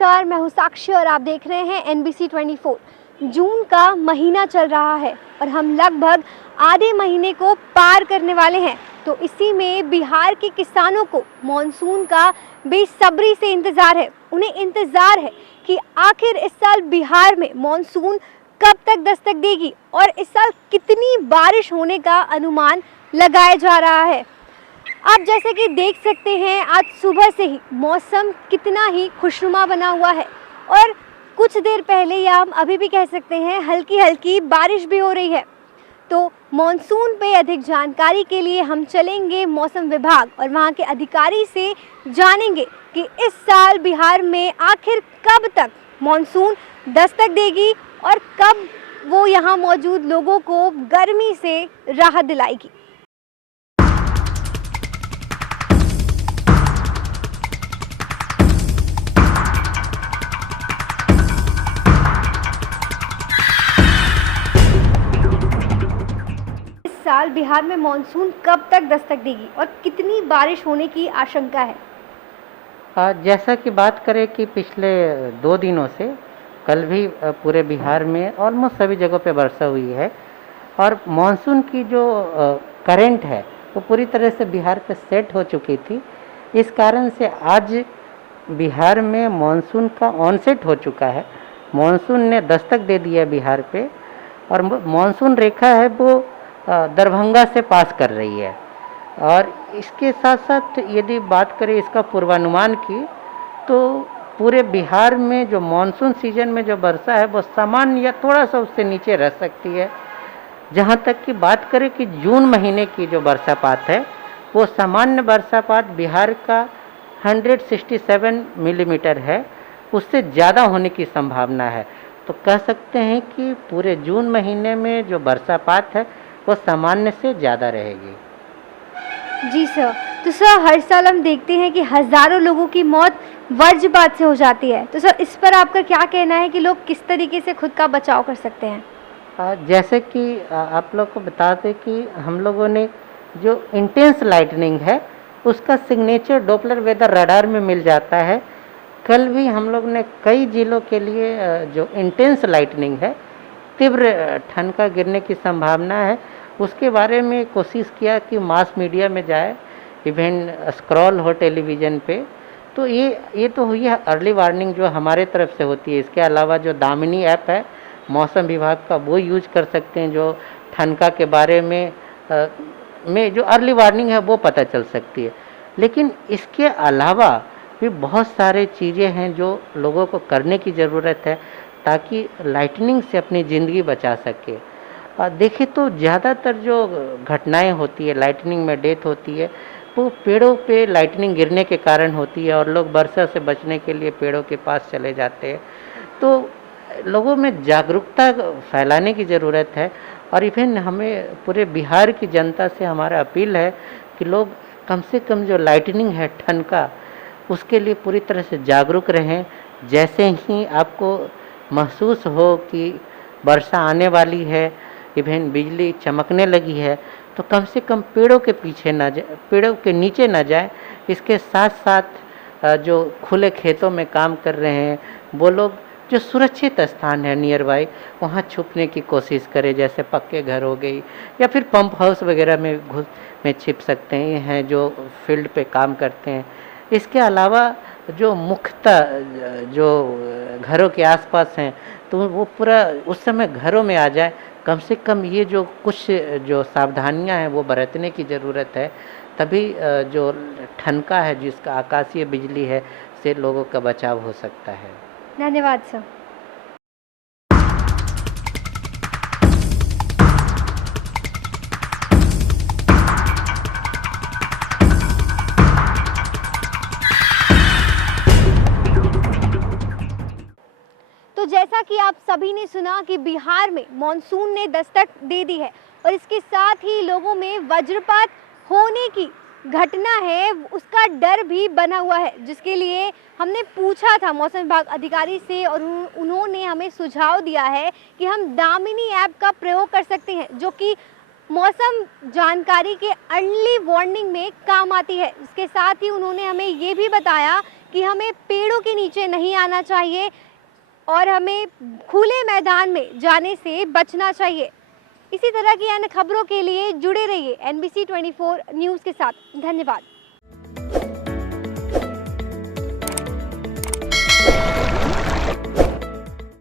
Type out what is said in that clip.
नमस्कार, मैं हूं साक्षी और आप देख रहे हैं NBC 24। जून का महीना चल रहा है और हम लगभग आधे महीने को पार करने वाले हैं। तो इसी में बिहार के किसानों को मॉनसून का बेसब्री से इंतज़ार है। उन्हें इंतज़ार है कि आखिर इस साल बिहार में मॉनसून कब तक दस्तक देगी और इस साल कितनी बारिश होने का अनुमान लगाया जा रहा है। आप जैसे कि देख सकते हैं, आज सुबह से ही मौसम कितना ही खुशनुमा बना हुआ है और कुछ देर पहले या हम अभी भी कह सकते हैं हल्की हल्की बारिश भी हो रही है। तो मॉनसून पे अधिक जानकारी के लिए हम चलेंगे मौसम विभाग और वहाँ के अधिकारी से जानेंगे कि इस साल बिहार में आखिर कब तक मॉनसून दस्तक देगी और कब वो यहाँ मौजूद लोगों को गर्मी से राहत दिलाएगी। साल बिहार में मॉनसून कब तक दस्तक देगी और कितनी बारिश होने की आशंका है? जैसा कि बात करें कि पिछले 2 दिनों से कल भी पूरे बिहार में ऑलमोस्ट सभी जगहों पे वर्षा हुई है और मानसून की जो करंट है वो पूरी तरह से बिहार पे सेट हो चुकी थी। इस कारण से आज बिहार में मानसून का ऑनसेट हो चुका है। मानसून ने दस्तक दे दिया बिहार पे और मानसून रेखा है वो दरभंगा से पास कर रही है। और इसके साथ साथ यदि बात करें इसका पूर्वानुमान की, तो पूरे बिहार में जो मानसून सीजन में जो वर्षा है वो सामान्य या थोड़ा सा उससे नीचे रह सकती है। जहाँ तक की बात करें कि जून महीने की जो वर्षापात है वो सामान्य वर्षापात बिहार का 167 मिलीमीटर है, उससे ज़्यादा होने की संभावना है। तो कह सकते हैं कि पूरे जून महीने में जो वर्षापात है वो सामान्य से ज़्यादा रहेगी। जी सर। तो सर, हर साल हम देखते हैं कि हज़ारों लोगों की मौत वज्रपात से हो जाती है। तो सर, इस पर आपका क्या कहना है कि लोग किस तरीके से खुद का बचाव कर सकते हैं? जैसे कि आप लोग को बता दें कि हम लोगों ने जो इंटेंस लाइटनिंग है उसका सिग्नेचर डॉपलर वेदर रडार में मिल जाता है। कल भी हम लोग ने कई जिलों के लिए जो इंटेंस लाइटनिंग है, तीव्र ठनका गिरने की संभावना है, उसके बारे में कोशिश किया कि मास मीडिया में जाए, इवन स्क्रॉल हो टेलीविज़न पे। तो ये तो हुई है अर्ली वार्निंग जो हमारे तरफ से होती है। इसके अलावा जो दामिनी ऐप है मौसम विभाग का, वो यूज कर सकते हैं, जो ठनका के बारे में जो अर्ली वार्निंग है वो पता चल सकती है। लेकिन इसके अलावा भी बहुत सारे चीज़ें हैं जो लोगों को करने की ज़रूरत है ताकि लाइटनिंग से अपनी ज़िंदगी बचा सके। देखें तो ज़्यादातर जो घटनाएं होती है, लाइटनिंग में डेथ होती है, वो पेड़ों पे लाइटनिंग गिरने के कारण होती है और लोग वर्षा से बचने के लिए पेड़ों के पास चले जाते हैं। तो लोगों में जागरूकता फैलाने की ज़रूरत है और इवन हमें पूरे बिहार की जनता से हमारा अपील है कि लोग कम से कम जो लाइटनिंग है ठनका, उसके लिए पूरी तरह से जागरूक रहें। जैसे ही आपको महसूस हो कि वर्षा आने वाली है, इवन बिजली चमकने लगी है, तो कम से कम पेड़ों के पीछे ना जाए, पेड़ों के नीचे ना जाए। इसके साथ साथ जो खुले खेतों में काम कर रहे हैं वो लोग जो सुरक्षित स्थान है नियर बाई, वहाँ छुपने की कोशिश करें। जैसे पक्के घर हो गई या फिर पंप हाउस वगैरह में छिप सकते हैं जो फील्ड पे काम करते हैं। इसके अलावा जो मुख्यतः जो घरों के आसपास हैं तो वो पूरा उस समय घरों में आ जाए। कम से कम ये जो कुछ जो सावधानियां हैं वो बरतने की ज़रूरत है, तभी जो ठनका है जिसका आकाशीय बिजली है से लोगों का बचाव हो सकता है। धन्यवाद सर। तो जैसा कि आप सभी ने सुना कि बिहार में मॉनसून ने दस्तक दे दी है और इसके साथ ही लोगों में वज्रपात होने की घटना है उसका डर भी बना हुआ है, जिसके लिए हमने पूछा था मौसम विभाग अधिकारी से और उन्होंने हमें सुझाव दिया है कि हम दामिनी ऐप का प्रयोग कर सकते हैं, जो कि मौसम जानकारी के अर्ली वार्निंग में काम आती है। इसके साथ ही उन्होंने हमें ये भी बताया कि हमें पेड़ों के नीचे नहीं आना चाहिए और हमें खुले मैदान में जाने से बचना चाहिए। इसी तरह की अन्य खबरों के लिए जुड़े रहिए NBC 24 न्यूज़ के साथ। धन्यवाद।